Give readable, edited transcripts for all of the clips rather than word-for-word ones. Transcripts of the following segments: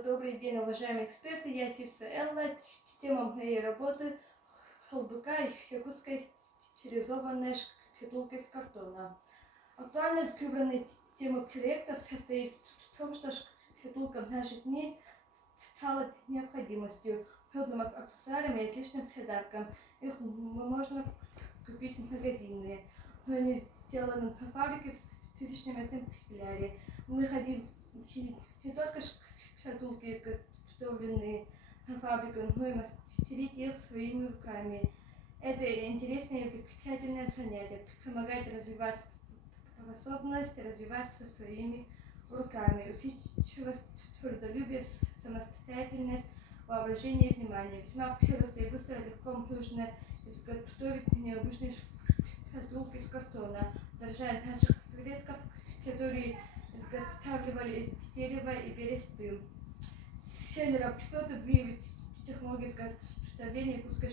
Добрый день, уважаемые эксперты. Я Сивца Элла. Тема моей работы — ХЛБК и якутская стилизованная шкатулка из картона. Актуальность выбранной темы проекта состоит в том, что шкатулка в наши дни стала необходимостью, удобным аксессуаром и отличным подарком. Их можно купить в магазине, но они сделаны на фабрике в тысячном экземпляре. Мы хотим не только шкатулки, изготовленные на фабрику, но и мастерить их своими руками. Это интересное и увлекательное занятие, помогает развивать способность развиваться своими руками, усидчивость, трудолюбие, самостоятельность, воображение и внимание. Весьма просто и быстро, легко можно изготовить необычные шкатулки из картона, подражая наших предков, которые изготавливали из дерева и бересты. Цель работы — выявить технологии изготовления пускай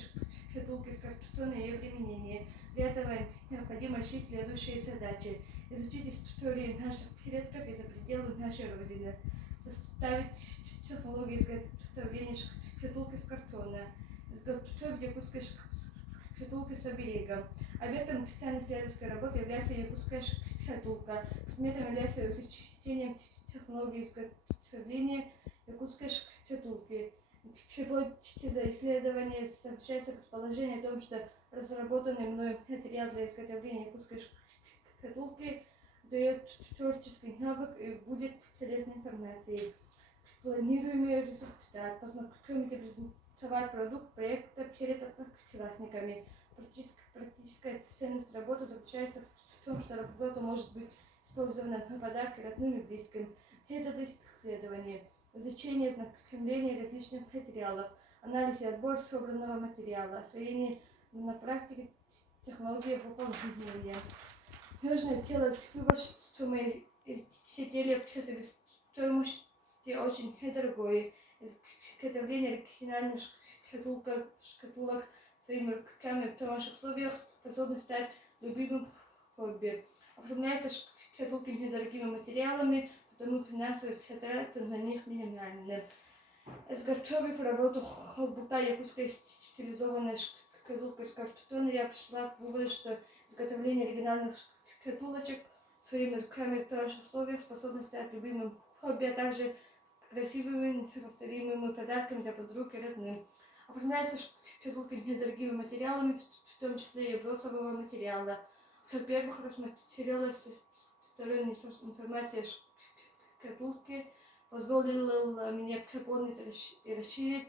шкатулки из картона и ее применение. Для этого необходимо решить следующие задачи: изучить историю наших предков и за пределы нашей Родины, составить технологии изготовления шкатулки из картона, изготовить якутскую шкатулку с оберегом. Объектом социально-исследовательской работы является якутская шкатулка. Предметом является изучение технологии изготовления якутской шкатулки. Гипотеза исследования заключается в предположении о том, что разработанный мной материал для изготовления якутской шкатулки дает творческий навык и будет полезной информацией. Планируемый результат: познакомить и презентовать продукт проекта перед одноклассниками. Практическая ценность работы заключается в том, что работа может быть использована на подарки родным и близким. Методы исследования: изучение, знакомление различных материалов, анализ и отбор собранного материала, освоение на практике технологии выполнения. Нужно сделать вывод, что мои изделия по себестоимости очень дорогое. Изготовление оригинальных шкатулок своими руками в домашних условиях способно стать любимым хобби. Оформляются шкатулки недорогими материалами, потому финансовые затраты на них минимальны. Изготовив работу ХЛБК якутской стилизованной шкатулкой из картона, я пришла к выводу, что изготовление оригинальных шкатулочек своими руками в домашних условиях способно стать любимым хобби, а также красивыми, повторимыми подарками для подруг и родным. Оформляются шкатулки недорогими материалами, в том числе и бросового материала. Во-первых, рассмотрела всестороннюю информацию о шкатулке, позволила мне пополнить и расширить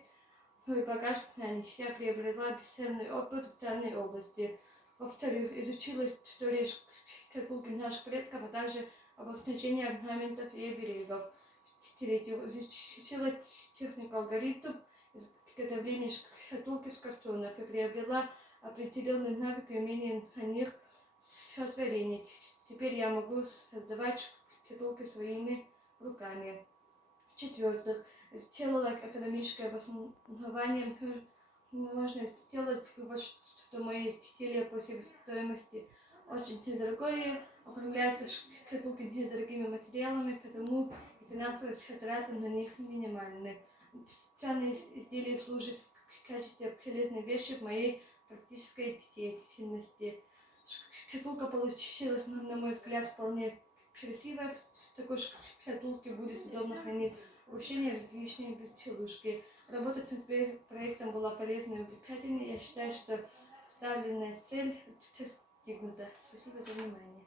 свой багаж знаний. Я приобрела бесценный опыт в данной области. Во-вторых, изучила историю шкатулки наших предков, а также обозначение орнаментов и оберегов. В-третьих, изучила технику алгоритм изготовления шкатулки из картона и приобрела определенные навыки и умения на них сотворения. Теперь я могу создавать шкатулки своими руками. В-четвертых, сделала экономическое обоснование. Можно сделать вывод, что мои изделия по себестоимости очень недорогое, оформляются шкатулки недорогими материалами, потому и финансовые затраты на них минимальны. Данные изделия служат в качестве полезной вещи в моей практической деятельности. Шкатулка получилась, на мой взгляд, вполне красивая. В такой шкатулке будет удобно хранить угощения, различные безделушки. Работать над проектом была полезной и увлекательной. Я считаю, что ставленная цель достигнута. Спасибо за внимание.